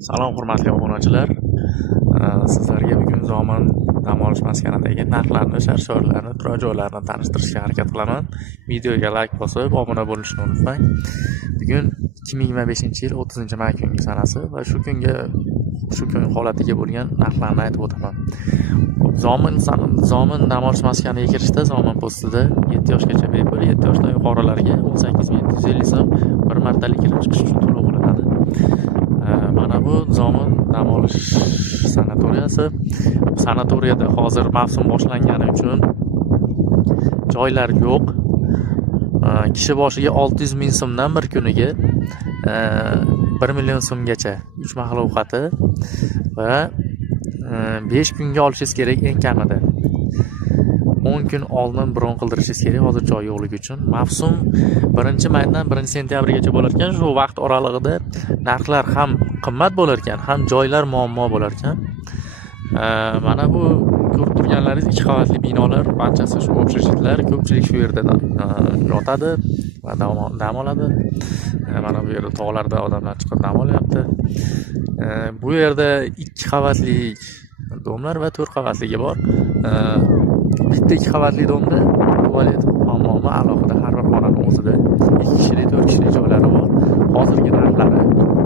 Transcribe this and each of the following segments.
Salom hurmatli obunachilar. Sizlarga bugun Zomin dam olish maskanidagi narxlarni, shart-sharoitlarni, turar joylarni tanishtirishga harakat qilaman. Videoga like bosib, obuna bo'lishni unutmang. Bugun 2025-yil 30-may kungi sanasi va shu kun holatiga bo'lgan narxlarni aytib o'taman. Zomin dam olish maskaniga kirishda Zomin postida 7 yoshgacha bepul, 7 yoshdan yuqorilariga 18750 so'm bir martalik kirib chiqish uchun to'lov qilinadi. Mana bu Zomin dam olish sanatoriyasi. Sanatoriyada hozir mavsum boshlangani uchun joylar yo'q. Kishi boshiga 600 ming so'mdan bir kuniga 1 million so'mgacha 3 mahal ovqati va 5 kunga olishingiz kerak eng kamida. 10 kun oldin bron qildirishingiz kerak hozir joy yo'qligi uchun. Mavsum 1-maydan 1-sentyabrgacha bo'lar ekan. Shu vaqt oralig'ida narxlar ham qimmat bo'lar ekan, ham joylar muammo bo'lar ekan. Mana bu ko'rib turganlaringiz 2 qavatli binolar, barchasi shu общежитlar, ko'pchilik shu yerda yotadi va dam oladi. Mana bu yerda tog'larda odamlar chiqib dam olyapti. Bu yerda 2 qavatli domlar va 4 qavatligi bor. Bitta 2 qavatli domda tualet, hammomi alohida har bir xonaning o'zida 2 kishilik, 4 kishilik joylari bor. Hozirgi narxlari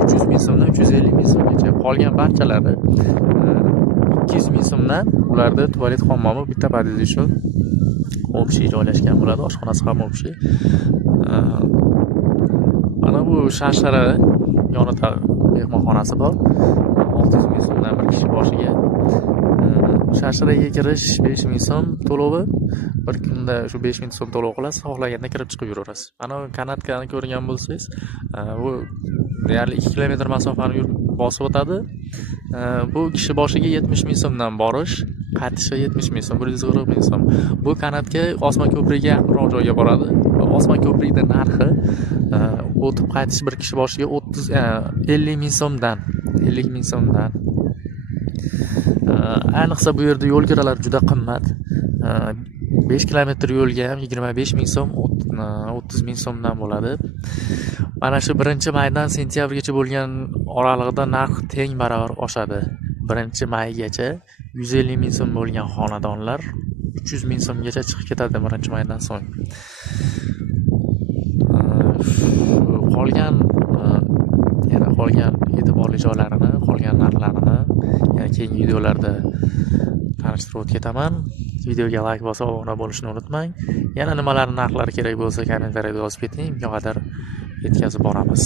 300 ming so'mdan 350 ming so'mgacha. Qolgan barchalari 200 ming so'mdan. Ularda tualet, hammomi bitta pod'ezd uchun общий joylashgan bo'ladi, oshxonasi ham общий. Mana bu Sharshara yonida mehmonxonasi bor. 600 ming so'mdan bir kishi boshiga. Sharsharaga kirish 5 ming so'm to'lovi. Bir kunda shu 5 ming so'm to'lov qilasiz, xohlaganda kirib chiqib yuraverasiz. Mana kanatkani ko'rgan bo'lsangiz, bu deyarli 2 kilometr masofani bosib o'tadi. Bu kishi boshiga 70 ming so'mdan borish, qaytishi 70 ming so'm, 140 ming so'm. Bu kanatga Osmon ko'prigiga yaqinroq joyga boradi. Osmon ko'prigida narxi o'tib qaytish bir kishi boshiga 50 ming so'mdan, 50 ming so'mdan. Ayniqsa bu yerda yo'l kiralar juda qimmat. 5 kilometr yo'lga ham 25 ming so'm, 30 ming so'mdan bo'ladi. Mana shu 1-maydan sentyabrgacha bo'lgan oralig'ida narx teng baravar oshadi. 1-maygacha 150 ming so'm bo'lgan xonadonlar 300 ming so'mgacha chiqib ketadi 1-maydan so'ng. Qolgan e'tiborli joylarini, qolgan narxlarini keyingi videolarda tanishtirib ketaman. Videoga like bosib, obuna bo'lishni unutmang. Yana nimalar narxlari kerak bo'lsa kommentariyada yozib keting, imkon qadar yetkazib boramiz.